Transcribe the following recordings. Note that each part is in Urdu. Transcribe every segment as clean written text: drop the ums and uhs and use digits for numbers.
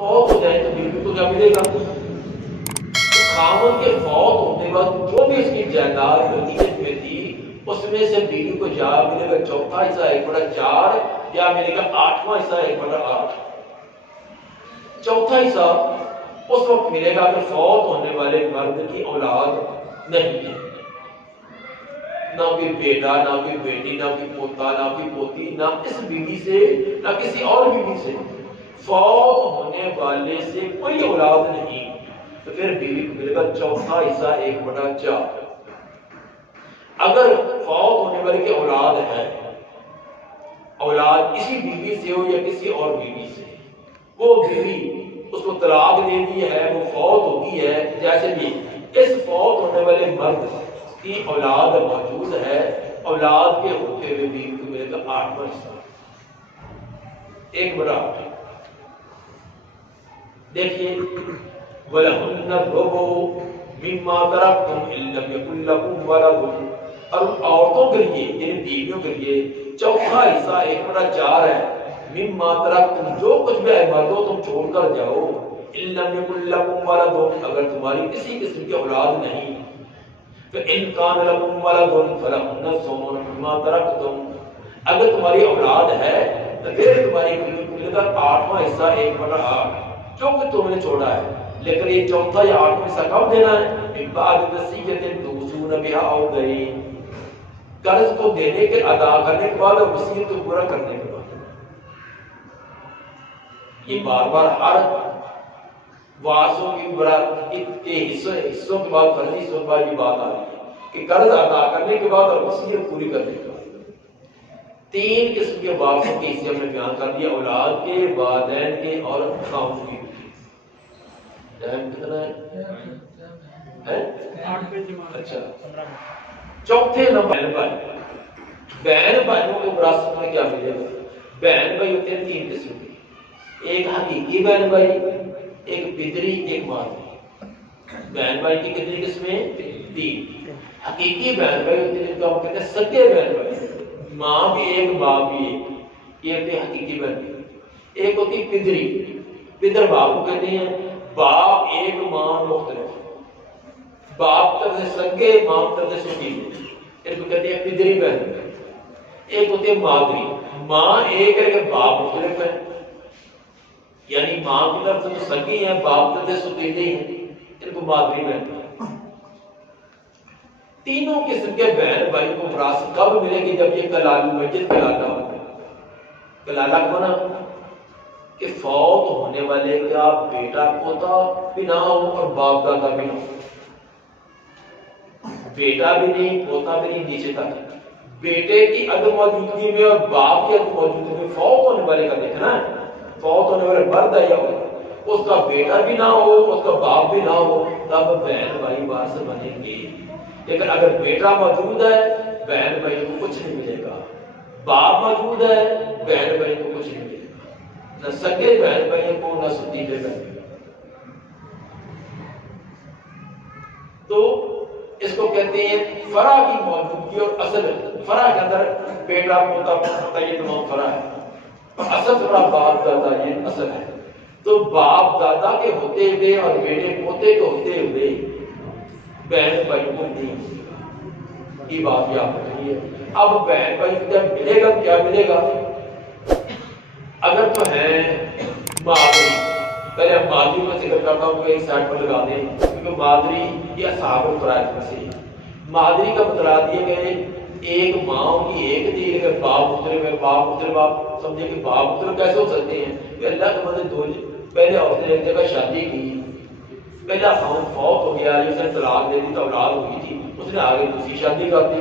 فوت ہو جائے تو بیوی کو کیا ملے گا؟ تو خاوند کے فوت ہونے کے بعد جو بھی اس کی جائیداد وصیت میں تھی اس میں سے بیوی کو یا ملے گا چوتھا حصہ 1/4 یا ملے گا 8واں حصہ 1/8۔ چوتھا حصہ اس وقت ملے گا کہ فوت ہونے والے مرد کی اولاد نہیں ہے، نہ کوئی بیٹا، نہ کوئی بیٹی، نہ کوئی پوتا، نہ کوئی پوتی، نہ اس بیوی سے نہ کسی اور بیوی سے، فوت ہونے والے سے کوئی اولاد نہیں، تو پھر بیوی کو ملے گا چوتھا حصہ 1/4۔ اگر فوت ہونے والے کی اولاد ہے، اولاد کسی بیوی سے ہو یا کسی اور بیوی سے، وہ بیوی اس کو طلاق دے دی ہے، وہ فوت ہوتی ہے، جیسے بھی اس فوت ہونے والے مرد کی اولاد موجود ہے، اولاد کے ہوتے ہوئے بیوی کو ملے گا 8واں حصہ 1/8۔ دیکھیے وَلَهُنَّ الرُّبُعُ مِمَّا تَرَكْتُمْ إِن لَّمْ يَكُن لَّكُمْ وَلَدٌ، اور عورتوں کے لیے یعنی بیویوں کے لیے چوتھا حصہ 1/4 ہے، مِمَّا تَرَكْتُمْ جو کچھ بھی مردوں تم چھوڑ کر جاؤ، إِن لَّمْ يَكُن لَّكُمْ وَلَدٌ اگر تمہاری کسی قسم کی اولاد نہیں، فَإِن كَانَ لَكُمْ وَلَدٌ فَلَهُنَّ الثُّمُنُ مِمَّا تَرَكْتُمْ، اگر تمہاری اولاد ہے تو پھر تمہاری بیوی کو ملے گا 8واں حصہ 1/8 جو کہ تم نے چھوڑا ہے۔ لیکن یہ چوتھا یا 8واں حصہ کب دینا ہے؟ من بعد وصیت توصون بها او دین، قرض کو دینے کے ادا کرنے کے بعد اور وصیت کو پورا کرنے کے بعد۔ یہ بار بار ہر وارثوں کی حصوں کے بعد فرضی حصوں کے بعد یہ بات آ رہی ہے کہ قرض ادا کرنے کے بعد اور وصیت پوری کرنے کے بعد۔ 3 قسم کے وارثوں کے حصے ہم نے بیان کر دیا، اولاد کے، والدین کے اور خاوند کے۔ کتنا ہے؟ اچھا، چوتھے نمبر بہن بھائیوں کو وراثت میں کیا ملے گا؟ بہن بھائی ہوتے ہیں 3 قسم کے، ایک حقیقی بہن بھائی، ایک پدری، ایک مادری۔ بہن بھائی کی کتنی قسمیں؟ 3۔ حقیقی بہن بھائی ہوتے ہیں جن کو ہم کہتے ہیں سگے بہن بھائی، ماں بھی ایک باپ بھی ایک، یہ ہوتے ہیں حقیقی بہن بھائی۔ ایک ہوتی پدری، پدر باپ کو کہتے ہیں، باپ ایک ماں مختلف، باپ طرف سے سگے، ماں طرف سے سگی، ان کو کہتے ہیں پدری بہن۔ ایک ہوتی ہے مادری، ماں ایک ہے کہ باپ مختلف ہے، یعنی ماں کی طرف سے سگی ہیں، باپ طرف سے سگیلی ہیں، ان کو مادری بہن۔ تینوں قسم کے بہن بھائی کو وراثت کب ملے گی؟ جب یہ کلال مسجد کلالہ ہو۔ کلالہ کو نا کہ فوت ہونے والے کا بیٹا پوتا بھی نہ ہو اور باپ دادا بھی نہ ہو، بیٹا بھی نہیں، پوتا بھی نہیں، نیچے تک بیٹے کی عدم موجودگی میں اور باپ کی عدم موجودگی میں فوت ہونے والے کا دیکھنا ہے، فوت ہونے والے مرد ہے یا اس کا بیٹا بھی نہ ہو، اس کا باپ بھی نہ ہو، تب بہن بھائی وارث بنیں گے۔ لیکن اگر بیٹا موجود ہے بہن بھائی کو کچھ نہیں ملے گا، باپ موجود ہے بہن بھائی کو کچھ نہیں ملے گا، نہ سگے بہن بھائی کو نہ ستیلے بہن بھائی۔ تو اس کو کہتے ہیں فرع کی موجودگی اور اصل۔ فرع کے اندر بیٹا پوتا یہ تمام فرع ہے، اور اصل فرع باپ دادا یہ اصل ہے۔ تو باپ دادا کے ہوتے ہوئے اور بیٹے پوتے کے ہوتے ہوئے بہن بھائی کو نہیں ملے گا، یہ بات یاد رکھیے۔ اب بہن بھائی جب ملے گا کیا ملے گا؟ اگر تو ہے مادری، پہلے ہم مادری کا ذکر کرتا ہوں کہ ایک سائڈ پر لگا دیں، کیونکہ مادری یہ اصحاب الفرائض میں سے ہے۔ مادری کا بتلا دیا کہ ایک ماں کی ایک تھی لیکن باپ مختلف ہے، باپ مختلف، آپ سمجھے کہ باپ مختلف کیسے ہو سکتے ہیں؟ کہ اللہ کے بندے دو، پہلے عورت نے ایک جگہ شادی کی، پہلا خاوند فوت ہو گیا، اس نے طلاق دے دی تو اولاد ہوئی تھی، اس نے آگے دوسری شادی کر دی،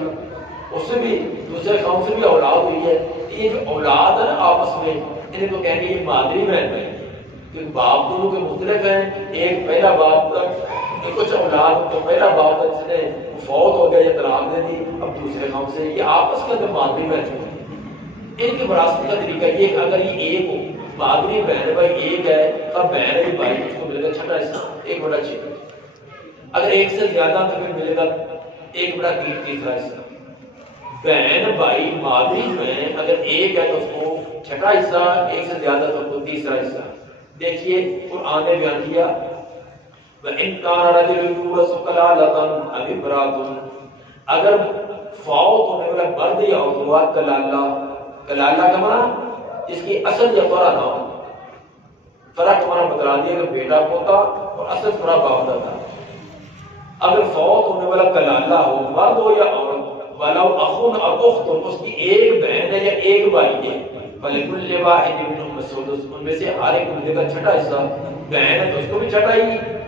اس سے بھی دوسرے خاوند سے بھی اولاد ہوئی ہے۔ یہ جو اولاد ہے نا آپس میں، انہیں تو کہیں گے یہ مادری بہن بھائی، کیونکہ باپ دونوں کے مختلف ہیں، ایک پہلا باپ تک کچھ اولاد تو پہلا باپ جس نے فوت ہو گیا یا طلاق دے دی، اب دوسرے خاوند سے، یہ آپس کے اندر مادری بہن بھائی۔ ان کی وراثت کا طریقہ یہ کہ اگر یہ ایک ہو، مادری بہن بھائی ایک ہے، اب بہن بھائی اس کو ملے گا چھٹا حصہ 1/6۔ اگر ایک سے زیادہ تو پھر ملے گا 1/3 تیسرا حصہ۔ بہن بھائی مادری میں اگر ایک ہے تو اس کو چھٹا حصہ، ایک سے زیادہ تو اس کو تیسرا حصہ۔ دیکھیے قرآن نے بیان کیا وَإِن كَانَ رَجُلٌ يُورَثُ كَلَالَةً أَوِ امْرَأَةٌ، اگر فوت ہونے والا مرد یا عورت ہوا کلالہ، کلالہ کا معنی اس کی اصل یا فرع نہ ہو، فرع کا معنی بتلا دیا کہ بیٹا پوتا اور اصل فرع باپ دادا۔ اگر فوت ہونے والا کلالہ ہو مرد ہو یا عورت، وَلَوْ أَخٌ أَوْ أُخْتٌ، اس کی ایک بہن ہے یا ایک بھائی ہے، فَلِكُلِّ وَاحِدٍ مِّنْهُمُ السُّدُسُ، ان میں سے ہر ایک کو ملے گا چھٹا حصہ، بہن ہے تو اس کو بھی چھٹا ہی،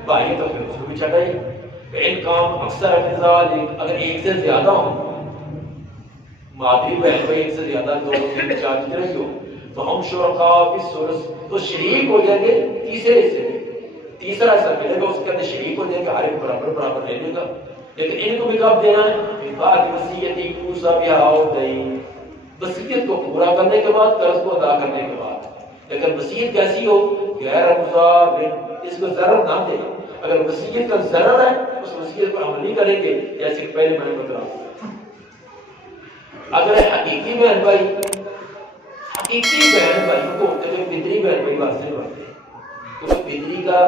بھائی ہے تو پھر اس کو بھی چھٹا ہی۔ فَإِنْ كَانُوا أَكْثَرَ مِنْ ذَلِكَ، اگر ایک سے زیادہ ہو، مادری بہن بھائی ایک سے زیادہ، دو تین چار جتنے ہو، تو ہم شرکاء فی الثلث، تو شریک ہو جائیں گے تیسرے حصے میں، تیسرا حصہ ملے گا، اس کے اندر شریک ہو جائیں گے، ہر ایک برابر برابر لے لے گا۔ لیکن ان کو بھی کب دینا ہے؟ بعد وصیت یوصى بها أو دین، وصیت کو پورا کرنے کے بعد، قرض کو ادا کرنے کے بعد۔ لیکن وصیت کیسی ہو؟ غیر مضار، اس کو ضرر نہ دے۔ اگر وصیت کا ضرر ہے اس وصیت پر عمل نہیں کریں گے، جیسے کہ پہلے میں نے بتایا۔ اگر حقیقی بہن بھائی، حقیقی بہن بھائیوں کو ہوتے ہوئے پدری بہن بھائی واسطے نہیں بنتے، کیونکہ پدری کا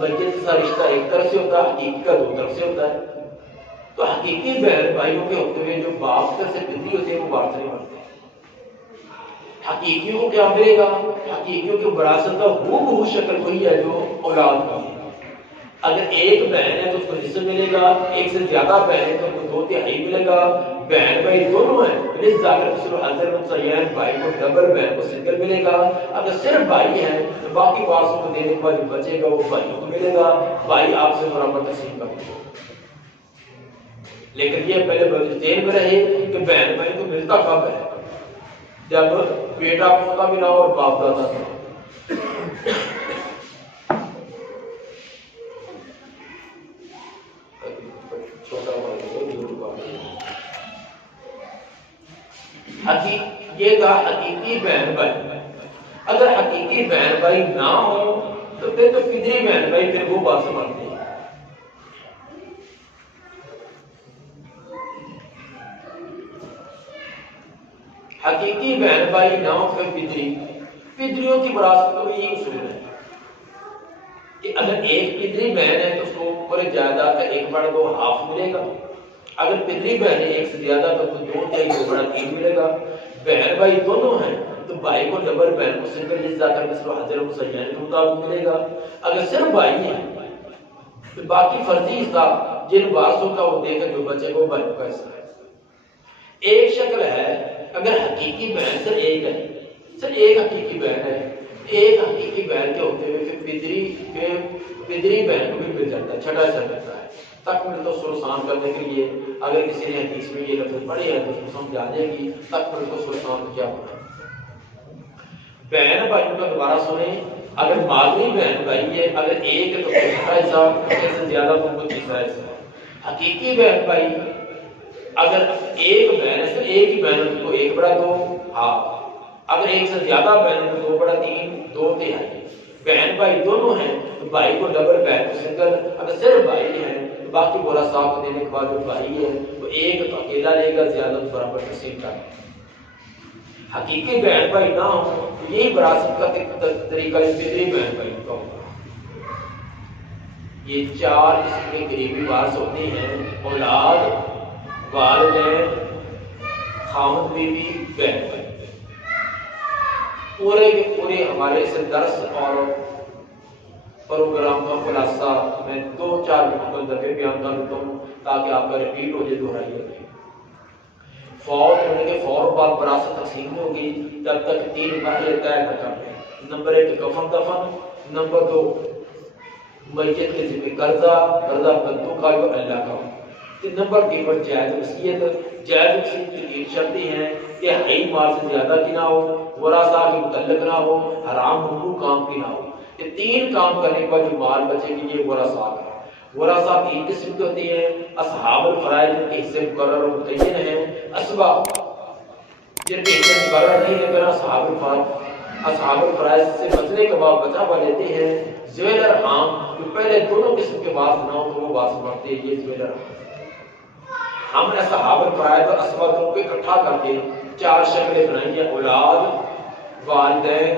میت کا رشتہ ایک طرف سے ہوتا ہے، حقیقی کا دو طرف سے ہوتا ہے۔ تو حقیقی بہن بھائیوں کے ہوتے ہوئے جو باپ سے پدری ہوتے ہیں وہ باپ سے نہیں بنتے۔ حقیقیوں کو کیا ملے گا؟ حقیقیوں کی وراثت کا ہو شکل وہی ہے جو اولاد کا۔ اگر ایک بہن ہے تو اس کو حصہ ملے گا، ایک سے زیادہ بہن ہے تو اس کو 2/3 ملے گا۔ بہن بھائی دونوں ہیں، بھائی کو ڈبل، بہن کو سنگل ملے گا۔ اگر صرف بھائی ہیں تو باقی وارثوں کو دینے کے بعد جو بچے گا وہ بھائیوں کو ملے گا، بھائی آپ سے برابر تقسیم کریں گے۔ لیکن یہ پہلے ذہن میں رہے کہ بہن بھائی کو ملتا کب ہے؟ جب بیٹا پوتا بھی نہ ہو اور باپ دادا نہ ہو۔ یہ کہا حقیقی بہن بھائی۔ اگر حقیقی بہن بھائی نہ ہو تو پھر تو پدری بہن بھائی پھر وہ بات سمجھتے ہیں۔ حقیقی بہن بھائی نہ ہو پھر پدری، پدریوں کی وراثت کا بھی یہی اصول ہے کہ اگر ایک پدری بہن ہے تو اس کو پورے جائیداد کا 1/2 ملے گا۔ اگر پدری بہن ایک سے زیادہ تو 2/3 2/3 ملے گا۔ بہن بھائی دونوں ہیں تو بھائی کو ڈبل، بہن کو سنگل، جس زیادہ مثل حضر مسیان کے مطابق ملے گا۔ اگر صرف بھائی ہیں تو باقی فرضی حصہ جن وارثوں کا وہ دے کر جو بچے کو بھائیوں کا حصہ ہے۔ ایک شکل ہے اگر حقیقی بہن صرف ایک ہے، صرف ایک حقیقی بہن ہے، ایک حقیقی بہن کے ہوتے ہوئے پھر پدری بہن کو بھی مل جاتا ہے، چھٹا حصہ ملتا ہے۔ تکمل تو سلسان کرنے کے لیے اگر کسی نے حدیث میں یہ لفظ پڑھی ہے تو اس کو سمجھ آ جائے گی تکمل تو سلسان کیا ہوتا ہے۔ بہن بھائیوں کا دوبارہ سنیں، اگر مادری بہن بھائی ہے، اگر ایک ہے تو چھٹا حصہ، ایک سے زیادہ تو ان کو تیسرا حصہ۔ حقیقی بہن بھائی اگر ایک بہن ہے صرف ایک ہی بہن ہے تو 1/2 اگر ایک سے زیادہ بہن ہے تو 2/3 2/3۔ بہن بھائی دونوں ہیں تو بھائی کو ڈبل، بہن کو سنگل۔ اگر صرف بھائی ہیں تو باقی بولا صاحب کو دینے کے بعد جو بھائی ہے تو ایک تو اکیلا لے گا، زیادہ تو برابر تقسیم کرے۔ حقیقی بہن بھائی نہ ہو تو یہی وراثت کا طریقہ پدری بہن بھائی کا ہوگا۔ یہ 4 اس کے قریبی وارث ہوتے ہیں: اولاد، والدین، خاوند بیوی، بہن بھائی۔ پورے کے پورے ہمارے اس درس اور پروگرام کا خلاصہ میں 2-4 منٹوں کے اندر بیان کر دیتا ہوں تاکہ آپ کا ریپیٹ ہو جائے، دہرائی ہو جائے۔ فوت ہونے کے فوراً بعد وراثت تقسیم ہوگی جب تک 3 مرحلے طے نہ کر لیں۔ نمبر 1 کفن دفن، نمبر 2 میت کے ذمہ قرضہ بدو کا جو اللہ کا ہو، نمبر 3 پر جائز وصیت۔ جائز وصیت کی 3 شرطیں ہیں کہ حی مال سے زیادہ کی نہ ہو، ورثہ کے متعلق نہ ہو، حرام ممنوع کام کی نہ ہو۔ یہ 3 کام کرنے کے بعد جو مال بچے گی یہ ورثہ کا ہے۔ ورثہ 3 قسم کے ہوتے ہیں: اصحاب الفرائض جن کے حصے مقرر اور متعین ہیں، اسباب جن کے حصے مقرر نہیں ہے لیکن اصحاب الفرائض سے بچنے کے بعد بچا ہوا لیتے ہیں، ذوی الارحام جو پہلے دونوں قسم کے بعد نہ ہو تو وہ بات سمجھتے ہیں، یہ ذوی الارحام۔ ہم نے اصحاب الفرائض اور اسباب کو اکٹھا کر کے 4 شکلیں بنائی ہیں: اولاد، والدین،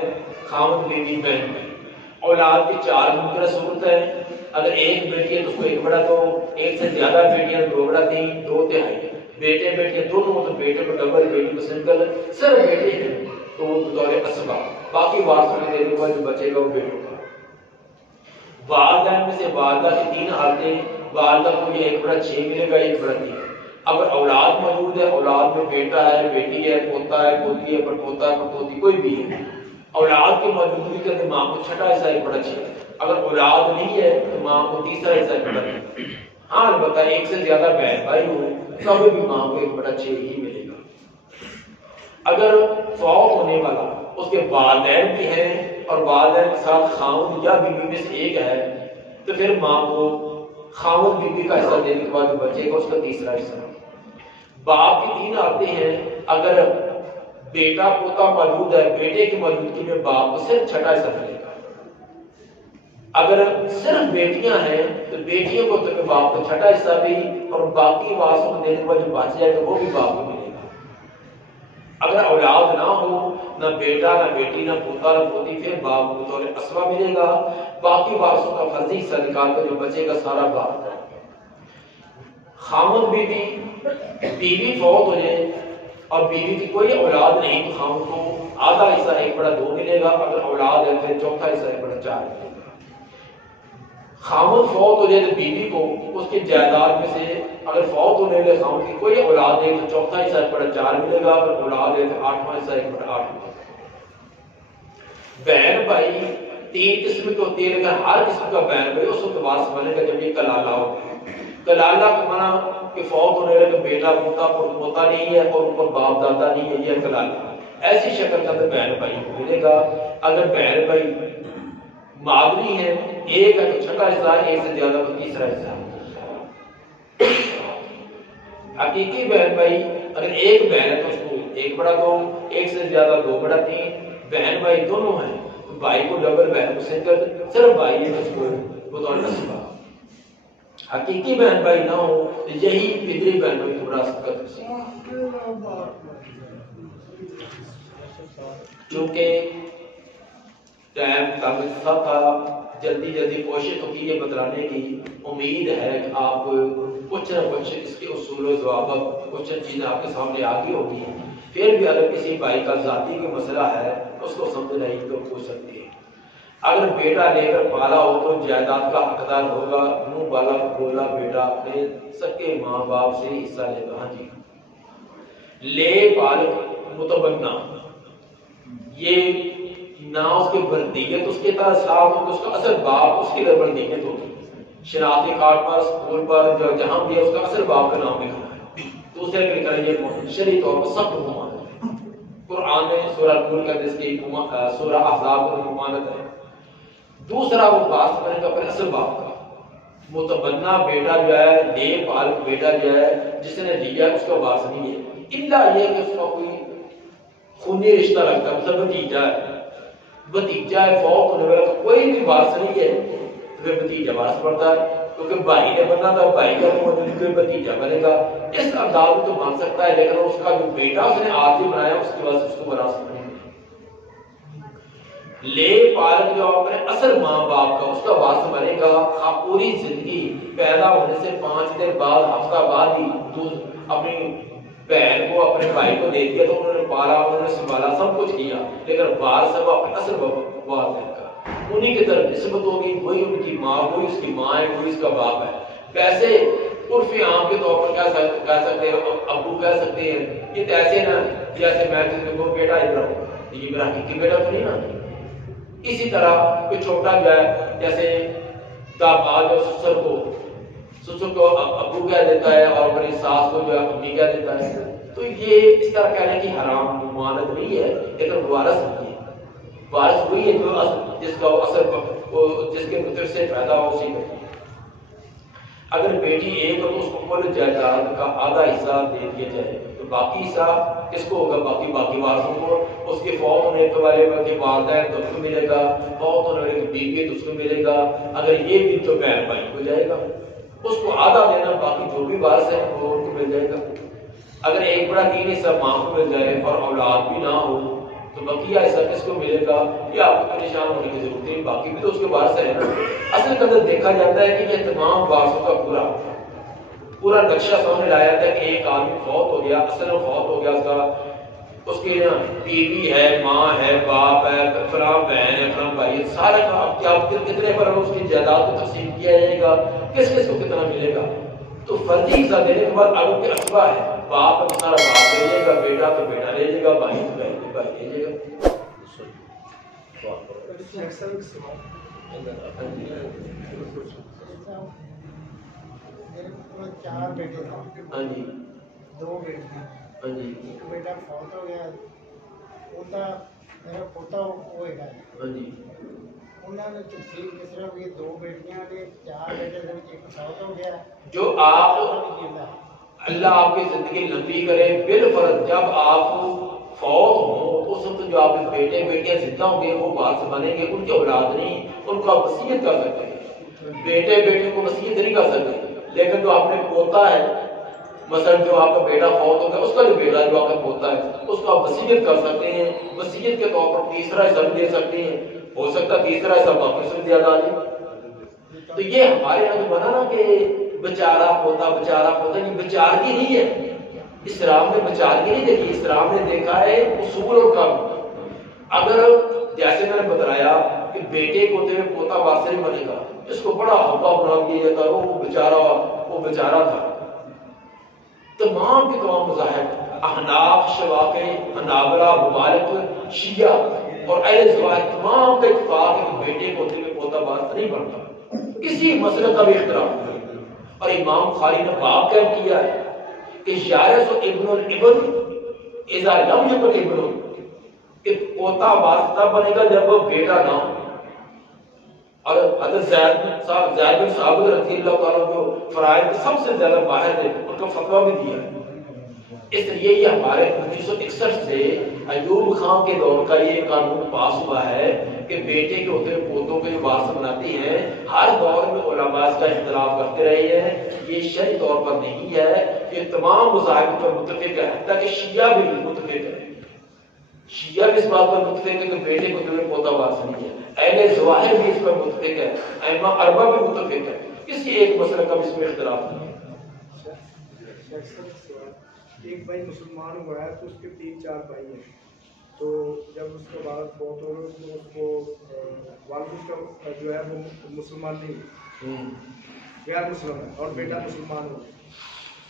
خاوند بیوی، بہن بھائی۔ اولاد کی 4 ممکنہ صورت ہے. اگر ایک بیٹی ہے تو اس کو 1 بڑا 2, ایک سے زیادہ بیٹیاں 2 بڑا 3, 2 تہائی. بیٹے بیٹیاں دونوں تو بیٹے کو ڈبل, بیٹی کو سنگل. صرف بیٹے ہیں تو وہ بطور اسبا, باقی وارث میں دینے کا جو بچے گا وہ بیٹوں کا. والدین میں سے والدہ کی 3 حالتیں. والدہ کو یہ 1 بڑا 6 ملے گا, 1 بڑا 3. اگر اولاد موجود ہے, اولاد میں بیٹا ہے, بیٹی ہے, پوتا ہے, پوتی ہے, پڑپوتا ہے, پڑپوتی کوئی بھی ہے, اولاد کی موجودگی کے ماں کو 6واں حصہ 1 بڑا 6. اگر اولاد نہیں ہے تو ماں کو 3واں حصہ 1 بڑا 3. ہاں البتہ ایک سے زیادہ بہن بھائی ہوں تب بھی ماں کو 1 بڑا 6 ہی ملے گا. اگر فوت ہونے والا اس کے والدین بھی ہیں اور والدین کے ساتھ خاوند یا بیوی میں سے ایک ہے تو پھر ماں کو خاوند بیوی کا حصہ دینے کے بعد جو بچے گا اس کا 3واں حصہ. باپ کی 3 آتے ہیں. اگر بیٹا پوتا موجود ہے, بیٹے کی موجودگی میں باپ کو صرف 6واں حصہ ملے گا. اگر صرف بیٹیاں ہیں تو بیٹیوں کو تو باپ کو 6واں حصہ بھی اور باقی وارثوں کو دینے کے بعد جو بچ جائے تو وہ بھی باپ کو ملے گا. اگر اولاد نہ ہو, نہ بیٹا نہ بیٹی نہ پوتا نہ پوتی, پھر باپ کو بطور اسبا ملے گا. باقی وارثوں کا فرضی حصہ نکال کر جو بچے گا سارا باپ کا. خاوند بیوی فوت ہو جائے اور بیوی کی کوئی اولاد نہیں تو خاوند کو آدھا حصہ 1 بڑا 2 ملے گا. اگر اولاد ہے پھر 4واں حصہ 1 بڑا 4 ملے گا. خاوند فوت ہو جائے تو بیوی کو اس کی جائیداد میں سے اگر فوت ہونے والے خاوند کی کوئی اولاد ہے تو 4واں حصہ 1 بڑا 4 ملے گا. اگر اولاد ہے تو 8واں حصہ 1 بڑا 8 ملے گا. بہن بھائی 3 قسم کے ہوتے ہیں, لیکن ہر قسم کا بہن بھائی اس وقت وارث بنے گا جب یہ کلالہ ہو. کلالہ کا معنی کہ فوت ہونے والے بیٹا پوتا پوتا نہیں ہے اور اوپر باپ دادا نہیں ہے, یہ کلالہ. ایسی شکل کا تو بہن بھائی کو ملے گا. اگر بہن بھائی مادری ہے, ایک ہے تو 6واں حصہ, ایک سے زیادہ تو 3واں حصہ. حقیقی بہن بھائی اگر ایک بہن ہے تو اس کو 1 بڑا 2, ایک سے زیادہ 2 بڑا 3. بہن بھائی دونوں ہیں تو بھائی کو ڈبل, بہن کو سنگل. صرف بھائی ہے اس کو بطور اسبا. حقیقی بہن بھائی نہ ہو تو یہی فطری بہن بھائی کو وراثت کا تقسیم. چونکہ ٹائم تھا, جلدی جلدی کوشش تو کی یہ بتلانے کی. امید ہے کہ آپ کچھ نہ کچھ اس کے اصول و ضوابط کچھ چیزیں آپ کے سامنے آ گئی ہوگی. پھر بھی اگر کسی بھائی کا ذاتی کوئی مسئلہ ہے اس کو سمجھ نہیں تو پوچھ سکتے ہیں. اگر بیٹا لے کر پالا ہو تو جائیداد کا حقدار ہوگا. منہ والا بولا بیٹا اپنے سکے ماں باپ سے حصہ لے گا. ہاں جی. لے پال متبنہ, یہ نہ اس کی بردیت اس کے طرح صاف ہو, اس کا اصل باپ اس کی بردیت ہوگی. شناختی کارڈ پر, اسکول پر, جہاں بھی اس کا اصل باپ کا نام لکھنا ہے. دوسرے کے لکھنا یہ شرعی طور پر سخت ممانعت ہے. قرآن میں سورہ نور کا جس کی سورہ احزاب کا ممانعت ہے. دوسرا وہ باس بنے گا اپنے اصل باپ کا. متبنہ بیٹا جو ہے, لے پال بیٹا جو ہے جس نے لیا اس کا باس نہیں ہے, الا یہ کہ اس کا کوئی خونی رشتہ لگتا ہے, مطلب بھتیجا ہے. بھتیجا ہے فوت ہونے والا تو کوئی بھی وارث نہیں ہے تو پھر بھتیجا وارث پڑتا ہے, کیونکہ بھائی نے بننا تھا, بھائی کا موجود کوئی بھتیجا بنے گا. اس انداز میں تو بن سکتا ہے, لیکن اس کا جو بیٹا اس نے آج ہی بنایا اس کی وجہ سے اس کو وراثت نہیں. لے پالک جو اپنے اصل ماں باپ کا اس کا وارث بنے گا. پوری زندگی پیدا ہونے سے 5 دن بعد, ہفتہ بعد ہی اپنی بہن کو اپنے بھائی کو دے دیا تو انہوں نے پالا, انہوں نے سنبھالا, سب کچھ کیا, لیکن وارث اب اپنے اصل والدین کا انہی کی طرف نسبت ہوگی. وہی ان کی ماں, وہی اس کی ماں ہے, وہی اس کا باپ ہے. ویسے عرفی عام کے طور پر کہہ سکتے ہیں, ابو کہہ سکتے ہیں. یہ تو ایسے نا جیسے میں کسی کو بیٹا ابراہیم, یہ میرا حقیقی بیٹا تو نہیں نا. اسی طرح کوئی چھوٹا جو ہے جیسے داماد اور سسر کو ابو کہہ دیتا ہے اور اپنی ساس کو جو ہے امی کہہ دیتا ہے, تو یہ اس طرح کہنے کی حرام ممانعت نہیں ہے, لیکن وارث نہیں ہے. وارث وہی ہے جو جس کا اثر جس کے مطلب سے پیدا ہو اسی کا. اگر بیٹی ایک ہو تو اس کو کل جائیداد کا آدھا حصہ دے دیا جائے تو باقی حصہ کس کو ہوگا؟ باقی وارثوں کو. اس کے فوت ہونے والے کے والدین تو اس کو ملے گا, فوت ہونے والے کی بیوی تو اس کو ملے گا. اگر یہ بھی تو بہن بھائی کو جائے گا, اس کو آدھا دینا, باقی جو بھی وارث ہے وہ ان کو مل جائے گا. اگر 1 بڑا 3 حصہ ماں کو مل جائے اور اولاد بھی نہ ہو تو بقیہ ایسا کس کو ملے گا؟ یہ آپ کو پریشان ہونے کی ضرورت نہیں، باقی بھی تو اس کے وارث ہے نا۔ اصل کے اندر دیکھا جاتا ہے کہ یہ تمام وارثوں کا پورا نقشہ سامنے لایا تھا کہ ایک آدمی فوت ہو گیا، اصل میں فوت ہو گیا، اس کی بیوی ہے، ماں ہے، باپ ہے، فلاں بہن ہے، فلاں بھائی ہے، سارا کا کتنے پر اس کی جائیداد کو تقسیم کیا جائے گا، کس کس کو کتنا ملے گا۔ تو فرضی حصہ دینے کے بعد اگر کے اسبا ہے، باپ تو سارا باپ لے جائے گا، بیٹا تو بیٹا لے جائے گا، بھائی تو بھائی لے جائے گا۔ چار بیٹے تھے، ہاں جی، دو بیٹیاں، ہاں جی، ایک بیٹا فوت ہو گیا، پوتا میرا پوتا ہوئے گا، ہاں جی، انہوں نے تقسیم کس طرح ہوئی، دو بیٹیاں نے، چار بیٹے تھے، ایک فوت ہو گیا۔ جو آپ اللہ آپ کی زندگی لمبی کرے، بالفرض جب آپ فوت ہوں اس وقت جو آپ کے بیٹے بیٹیاں زندہ ہوں گے وہ وارث بنیں گے، ان کی اولاد نہیں، ان کو آپ وصیت کر سکتے ہیں، بیٹے بیٹے کو وصیت نہیں کر سکتے، لیکن جو آپ نے پوتا ہے، مثلا جو آپ کا بیٹا فوت ہو گیا، اس کا جو بیٹا جو آپ کا پوتا ہے اس کو آپ وصیت کر سکتے ہیں، وصیت کے طور پر تیسرا حصہ بھی دے سکتے ہیں، ہو سکتا ہے تیسرا حصہ واپس سے دیا جائے۔ تو یہ ہمارے یہاں تو بنا نا کہ بیچارہ پوتا یہ بیچارگی نہیں ہے، اسلام نے بیچارگی نہیں دیکھی، اسلام نے دیکھا ہے اصول اور قانون۔ اگر جیسے میں نے بتایا کہ بیٹے کو ہوتے ہوئے پوتا وارث نہیں بنے گا، اس کو بڑا ہوا بنا دیا جاتا، وہ بیچارہ تھا۔ تمام کے تمام مذاہب، احناف، شوافی، حنابلہ، مالک، شیعہ اور اہل ظواہر، تمام کا اتفاق ہے کہ بیٹے کو ہوتے ہوئے پوتا وارث نہیں بنتا، کسی مسئلے کا بھی اختلاف نہیں۔ اور امام بخاری نے باب قائم کیا ہے کہ یارث ابن الابن اذا لم یکن ابن، کہ پوتا وارث تب بنے گا جب وہ بیٹا نہ ہو۔ اور حضرت زید بن ثابت رضی اللہ تعالیٰ جو فرائض کے سب سے زیادہ باہر تھے، ان کا فتویٰ بھی دیا ہے۔ اس لیے یہ ہمارے 1961 سے ایوب خان کے دور کا یہ قانون پاس ہوا ہے کہ بیٹے کے ہوتے ہوئے پوتوں کے جو وارث بناتی ہیں، ہر دور میں علماء اس کا اختلاف کرتے رہے ہیں، یہ شرعی طور پر نہیں ہے، یہ تمام مذاہب پر متفق ہے، حتیٰ کہ شیعہ بھی متفق ہے، شیعہ بھی اس بات پر متفق ہے کہ بیٹے کو ہوتے ہوئے پوتا وارث نہیں ہے، اہل ظواہر بھی اس پر متفق ہے، ائمہ اربعہ بھی متفق ہے، کسی ایک مسئلہ کا بھی اس میں اختلاف نہیں ہے۔ ایک بھائی مسلمان ہوا ہے تو اس کے 3-4 بھائی ہیں، تو جب اس کے بعد فوت ہو گئے تو اس کو والد کا جو ہے وہ مسلمان نہیں، غیر مسلم ہے، اور بیٹا مسلمان ہو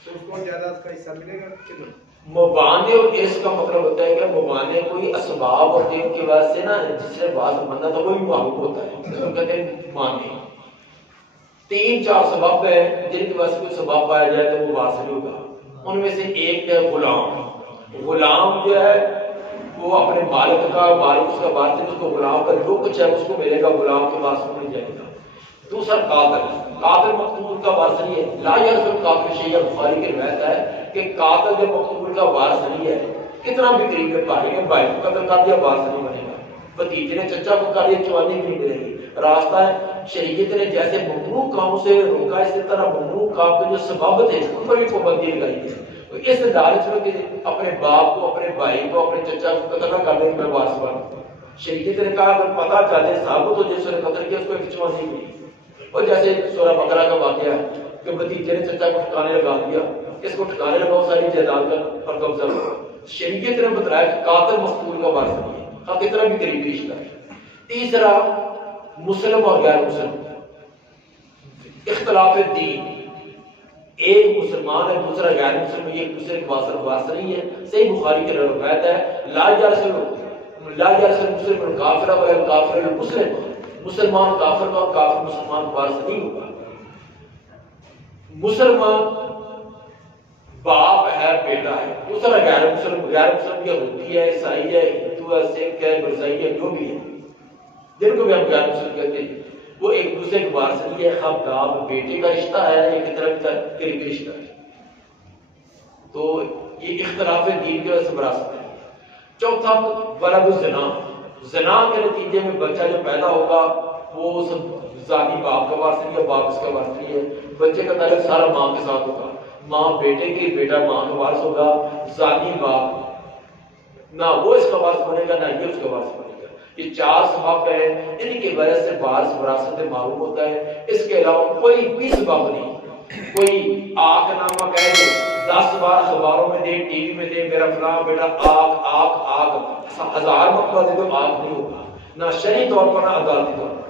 تو اس کو جائیداد کا حصہ ملے گا کہ نہیں؟ مبانے اور اس کا مطلب ہوتا ہے کہ مبانے کوئی اسباب ہوتے ہیں ان کی وجہ سے نا، جس سے وارث بنتا تھا وہی معلوم ہوتا ہے، اس کو کہتے ہیں مانے۔ 3-4 سبب ہیں جن کی وجہ سے کوئی سبب پایا جائے تو وہ وارث نہیں ہوگا، ان میں سے ایک ہے غلام جو ہے وہ اپنے مالک کا اس کا وارث ہے، اس کو غلام کا جو کچھ ہے اس کو ملے گا، غلام کے وارث کو مل جائے گا۔ دوسرا قاتل مقتول کا وارث نہیں ہے، لا یرث القاتل شیئا، بخاری کی روایت ہے کہ قاتل جو مقتول کا وارث نہیں ہے، کتنا بھی قریب ہے، بھائی کو قتل کر دیا وارث نہیں بنے گا، بھتیجے نے چچا کو کر دیا چوانی بھی نہیں ملے گی۔ راستہ ہے شریعت نے جیسے ممنوع کاموں سے روکا، اسی طرح ممنوع کام کے جو سبب تھے ان پر بھی پابندی لگائی ہے۔ تو اس لالچ میں کہ اپنے باپ کو، اپنے بھائی کو، اپنے چچا کو قتل نہ کر دیں کہ میں وارث بنوں، شریعت نے کہا اگر پتہ چلے ثابت ہو جس نے قتل کیا اس کو ایک چوانی ملی۔ اور جیسے سورہ بقرہ کا واقعہ ہے کہ بھتیجے نے چچا کو ٹھکانے لگا دیا، اس کو ٹھکانے لگا ساری جائیداد پر قبضہ ہوا۔ شریعت نے بتایا کہ قاتل مقتول کا وارث نہیں ہے، ہاں کتنا بھی قریبی رشتہ ہے۔ تیسرا مسلم اور غیر مسلم، اختلاف دین، ایک مسلمان ہے دوسرا غیر مسلم، یہ ایک دوسرے کے وارث نہیں ہے۔ صحیح بخاری کی روایت ہے لا یرث المسلم الکافر ولا الکافر المسلم، مسلمان کافر کا اور کافر مسلمان کا وارث نہیں ہوگا۔ مسلمان باپ ہے بیٹا ہے، دوسرا غیر مسلم یہودی ہے، عیسائی ہے، ہندو ہے، سکھ ہے، مرزائی ہے، جو بھی ہے جن کو بھی ہم غیر مسلم کہتے ہیں، وہ ایک دوسرے کے وارث نہیں ہے، خواہ باپ بیٹے کا رشتہ ہے یا کتنا بھی قریبی رشتہ ہے۔ تو یہ اختلاف دین کی وجہ سے وراثت ہے۔ چوتھا ولد الزنا، زنا کے نتیجے میں بچہ جو پیدا ہوگا وہ ذاتی باپ کا وارث نہیں ہے، باپ اس کا وارث نہیں ہے، بچے کا تعلق سارا ماں کے ساتھ ہوگا، ماں بیٹے کی، بیٹا ماں کا وارث ہوگا، ذاتی باپ نہ وہ اس کا وارث بنے گا، نہ یہ اس کا وارث بنے گا۔ یہ 4 سبب ہیں، انہی کی وجہ سے وارث وراثت میں معروف ہوتا ہے۔ اس کے علاوہ کوئی بھی سبب نہیں۔ کوئی آگ نامہ کہہ دے، 10 بار اخباروں میں دے، ٹی وی میں دے، میرا فلاں بیٹا آگ آگ آگ، 1000 مرتبہ دے تو آگ نہیں ہوگا، نہ شرعی طور پر نہ عدالتی طور پر۔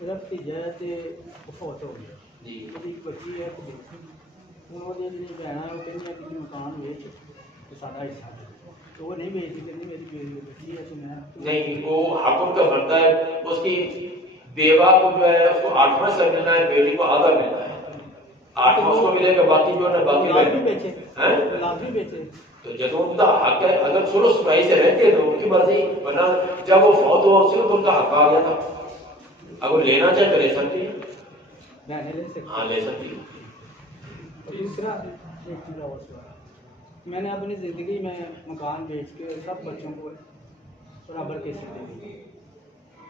بھتیجا ہے تے فوت ہو گیا جی ایک بچی ہے تے ہن وہ جڑی بہن ہے وہ کہندی ہے کہ مکان ویچ تے ساڈا حصہ دے، تو وہ نہیں بیچتی، کہندی میری بیٹی ہے تو میں نہیں، وہ حق ان کا بنتا ہے۔ اس کی بیوہ کو جو ہے اس کو 8واں حصہ ملنا ہے، بیٹی کو آدھا ملنا ہے، 8واں اس کو ملے گا، باقی جو ہے باقی لازمی بیچے، ہیں لازمی بیچے۔ تو جب ان کا حق ہے، اگر شروع صفائی سے رہتے تو ان کی مرضی، ورنہ جب وہ فوت ہوا صرف ان کا حق آ گیا تھا۔ اگر لینا چاہے تو لے سکتی ہے، بہنیں لے سکتی۔ ہاں لے سکتی ہے۔ اور دوسرا ایک چیز اور سوال، میں نے اپنی زندگی میں مکان بیچ کے سب بچوں کو برابر کے حصے دے دیے،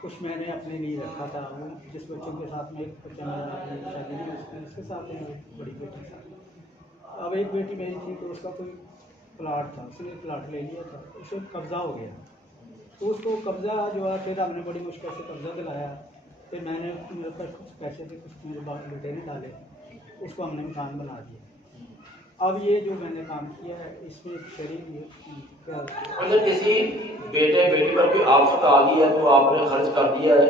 کچھ میں نے اپنے لیے رکھا تھا، وہ جس بچوں کے ساتھ میں ایک بچہ میرا اپنی شادی نہیں اس کے ساتھ میں بڑی بیٹی کے ساتھ۔ اب ایک بیٹی میری تھی تو اس کا کوئی پلاٹ تھا، اس نے پلاٹ لے لیا تھا، اس کو قبضہ ہو گیا، تو اس کو قبضہ جو ہے پھر ہم نے بڑی مشکل سے قبضہ دلایا، پھر میں نے میرے پاس کچھ پیسے تھے، کچھ میرے باپ بیٹے نے ڈالے، اس کو ہم نے مکان بنا دیا۔ اب یہ جو میں نے کام کیا ہے اس میں شریک کیا اگر کسی بیٹے بیٹی پر کوئی آفت آ گئی ہے تو آپ نے خرچ کر دیا ہے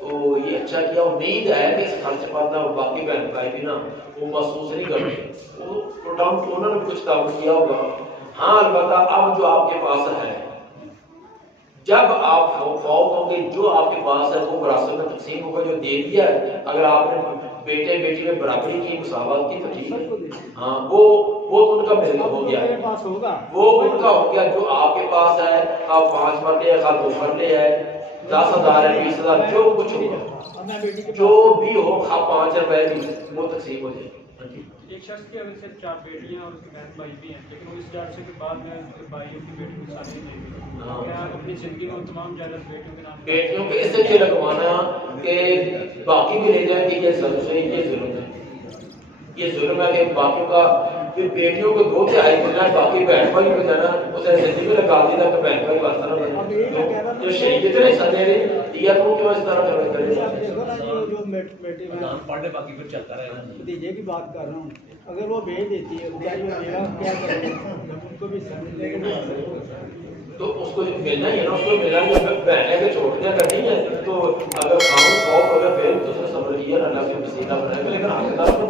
تو یہ اچھا کیا، امید ہے کہ اس خرچ پر نہ باقی بہن بھائی بھی نا وہ محسوس نہیں کرتے، وہ انہوں نے کچھ تعاون کیا ہوگا۔ ہاں البتہ اب جو آپ کے پاس ہے، جب آپ فوت ہوں گے جو آپ کے پاس ہے وہ وراثت میں تقسیم ہوگا، جو دے دیا ہے اگر آپ نے بیٹے بیٹی میں برابری کی، مساوات کی تو ٹھیک ہے، ہاں وہ ان کا مل ہو گیا، پاس ہوگا وہ ان کا ہو گیا۔ جو آپ کے پاس ہے، آپ 5 مرلے ہے، 2 مرلے ہے، 10,000 ہے، 20,000 جو کچھ ہوگا، جو بھی ہو، 5 روپے بھی وہ تقسیم ہو جائے گی۔ ایک شخص کی اگر صرف 4 بیٹیاں اور اس کے بہن بھائی بھی ہیں، لیکن وہ اس جائداد کے بعد میں بھائی اپنی بیٹی کو ساتھ نہیں دیں گے، کیا اپنی زندگی میں تمام جائیداد بیٹیوں کے نام بیٹیوں کے اس سے لگوانا کہ باقی بھی لے جائیں گے، یہ ظلم ہے، یہ ظلم ہے کہ باقیوں کا پھر بیٹیوں کو 2/3 ملنا ہے، باقی بہن بھائی کو دینا، اسے زندگی میں لگا دینا کہ بہن بھائی واسطہ نہ بنے، جو شریعت نے حصہ دے رہے دیا تو کیوں اس طرح کرے؟ پڑھنے باقی پھر چلتا رہے گا۔ بھتیجے کی بات کر رہا ہوں، اگر وہ بھیج دیتی ہے بیچاری میرا کیا کرے، ان کو بھی تو اس کو ملنا ہی ہے نا، اس کو ملنا ہی ہے، بہنیں کے چھوڑ دیا کرنی ہے تو اگر کام خوف ہو گیا پھر تو اس نے صبر کیا اللہ کے وسیلہ بنائے گا، لیکن حق دار کو